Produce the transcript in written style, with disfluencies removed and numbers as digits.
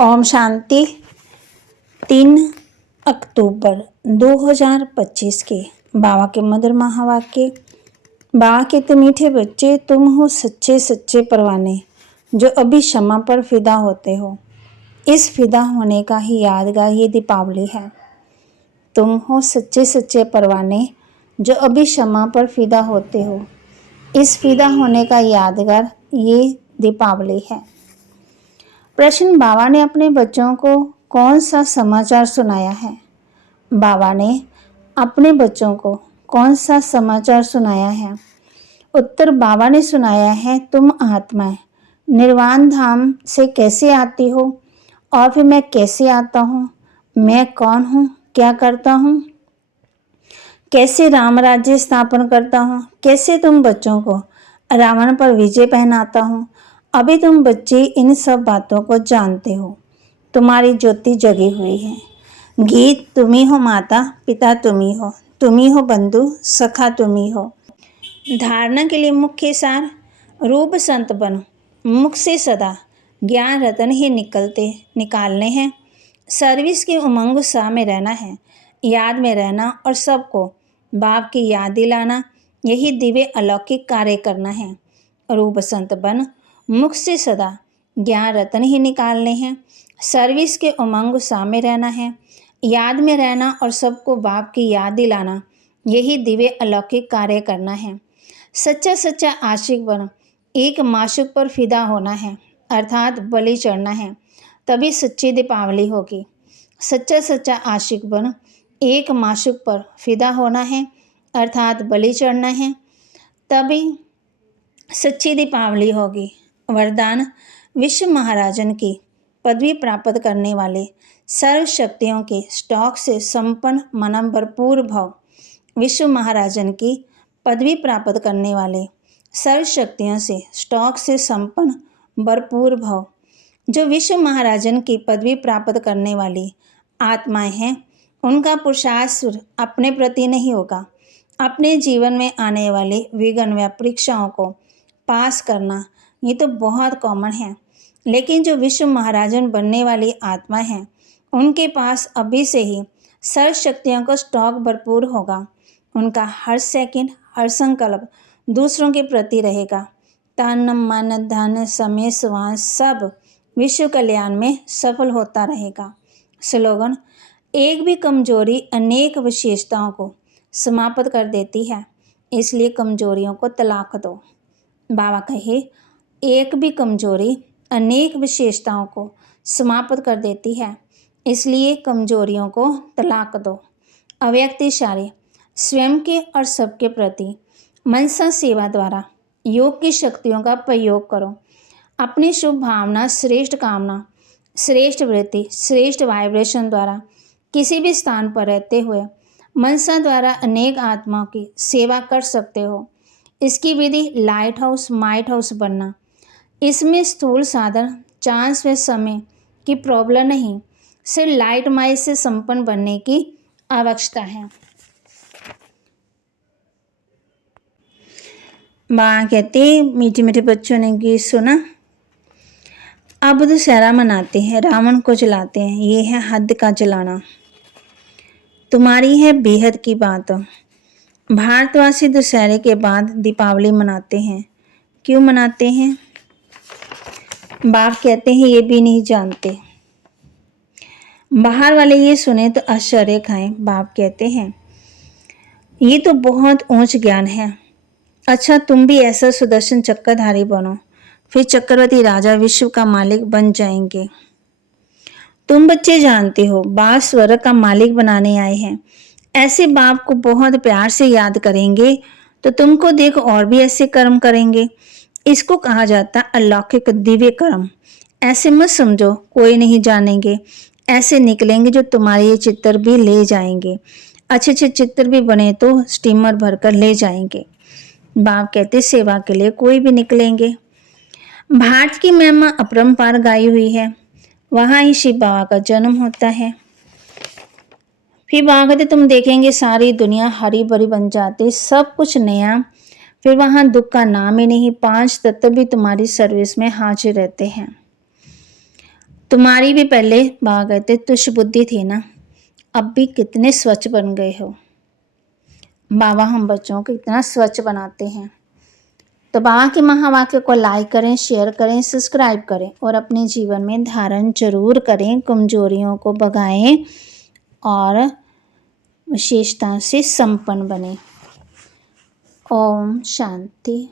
ओम शांति। 3 अक्टूबर 2025 के बाबा के मधुर महावाक्य। बाबा के इतने मीठे बच्चे, तुम हो सच्चे सच्चे परवाने जो अभी क्षमा पर फिदा होते हो। इस फिदा होने का ही यादगार ये दीपावली है। तुम हो सच्चे सच्चे परवाने जो अभी क्षमा पर फिदा होते हो। इस फिदा होने का यादगार ये दीपावली है। प्रश्न, बाबा ने अपने बच्चों को कौन सा समाचार सुनाया है? बाबा ने अपने बच्चों को कौन सा समाचार सुनाया है? उत्तर, बाबा ने सुनाया है, तुम आत्माएं निर्वाण धाम से कैसे आती हो और फिर मैं कैसे आता हूँ, मैं कौन हूँ, क्या करता हूँ, कैसे राम राज्य स्थापन करता हूँ, कैसे तुम बच्चों को रावण पर विजय पहनाता हूँ। अभी तुम बच्चे इन सब बातों को जानते हो। तुम्हारी ज्योति जगी हुई है। गीत तुम्ही हो, माता पिता तुम्ही हो, तुम्ही हो बंधु सखा तुम्ही हो। धारणा के लिए मुख्य सार, रूप संत बनो, मुख से सदा ज्ञान रतन ही निकालने हैं। सर्विस की उमंग उत्साह में रहना है, याद में रहना और सबको बाप की याद दिलाना, यही दिव्य अलौकिक कार्य करना है। रूप संत बन, मुख से सदा ज्ञान रतन ही निकालने हैं। सर्विस के उमंग उत्साह में रहना है, याद में रहना और सबको बाप की याद दिलाना, यही दिव्य अलौकिक कार्य करना है। सच्चा सच्चा आशिक बन, एक माशूक पर फिदा होना है, अर्थात बलि चढ़ना है, तभी सच्ची दीपावली होगी। सच्चा सच्चा आशिक बन, एक माशूक पर फिदा होना है, अर्थात बलि चढ़ना है, तभी सच्ची दीपावली होगी। वरदान, विश्व महाराजन की पदवी प्राप्त करने वाले, सर्व शक्तियों के स्टॉक से संपन्न, मनम भरपूर भव। विश्व महाराजन की पदवी प्राप्त करने वाले, सर्व शक्तियों से स्टॉक से संपन्न भरपूर भव। जो विश्व महाराजन की पदवी प्राप्त करने वाली आत्माएं हैं, उनका पुरुषार्थ अपने प्रति नहीं होगा। अपने जीवन में आने वाले विघ्न व परीक्षाओं को पास करना ये तो बहुत कॉमन है, लेकिन जो विश्व महाराजन बनने वाली आत्मा हैं, उनके पास अभी से ही सर्व शक्तियों का स्टॉक भरपूर होगा। उनका हर सेकंड, हर संकल्प दूसरों के प्रति रहेगा। तन मन धन समय श्वास सब विश्व कल्याण में सफल होता रहेगा। स्लोगन, एक भी कमजोरी अनेक विशेषताओं को समाप्त कर देती है, इसलिए कमजोरियों को तलाक दो। बाबा कहे, एक भी कमजोरी अनेक विशेषताओं को समाप्त कर देती है, इसलिए कमजोरियों को तलाक दो। अव्यक्त इशारे, स्वयं के और सबके प्रति मनसा सेवा द्वारा योग की शक्तियों का प्रयोग करो। अपनी शुभ भावना, श्रेष्ठ कामना, श्रेष्ठ वृत्ति, श्रेष्ठ वाइब्रेशन द्वारा किसी भी स्थान पर रहते हुए मनसा द्वारा अनेक आत्माओं की सेवा कर सकते हो। इसकी विधि लाइट हाउस, माइट हाउस बनना। इसमें स्थूल साधन, चांस व समय की प्रॉब्लम नहीं, सिर्फ लाइट माइट से संपन्न बनने की आवश्यकता है। माँ कहते, मीठे मीठे बच्चों ने गीत सुना। अब दशहरा मनाते हैं, रावण को जलाते हैं, ये है हद का जलाना। तुम्हारी है बेहद की बात। भारतवासी दशहरे के बाद दीपावली मनाते हैं। क्यों मनाते हैं? बाप कहते हैं ये भी नहीं जानते। बाहर वाले ये सुने तो आश्चर्य खाएं। बाप कहते हैं ये तो बहुत ऊंच ज्ञान है। अच्छा, तुम भी ऐसा सुदर्शन चक्रधारी बनो, फिर चक्रवर्ती राजा विश्व का मालिक बन जाएंगे। तुम बच्चे जानते हो बाप स्वर्ग का मालिक बनाने आए हैं। ऐसे बाप को बहुत प्यार से याद करेंगे तो तुमको देख और भी ऐसे कर्म करेंगे। इसको कहा जाता अलौकिक दिव्य कर्म। ऐसे मत समझो कोई नहीं जानेंगे, ऐसे निकलेंगे जो तुम्हारे ये चित्र भी ले जाएंगे। अच्छे अच्छे चित्र भी बने तो स्टीमर भरकर ले जाएंगे। बाप कहते सेवा के लिए कोई भी निकलेंगे। भारत की महिमा अपरंपार गाई हुई है, वहाँ ही शिव बाबा का जन्म होता है। फिर बाबा कहते तुम देखेंगे सारी दुनिया हरी भरी बन जाती, सब कुछ नया, फिर वहाँ दुख का नाम ही नहीं। 5 तत्व भी तुम्हारी सर्विस में हाजिर रहते हैं। तुम्हारी भी पहले बाबा कहते तुच्छ बुद्धि थी ना, अब भी कितने स्वच्छ बन गए हो। बाबा हम बच्चों को इतना स्वच्छ बनाते हैं। तो बाबा के महावाक्य को लाइक करें, शेयर करें, सब्सक्राइब करें और अपने जीवन में धारण जरूर करें। कमजोरियों को भगाएं और विशेषता से संपन्न बने। ओम शांति।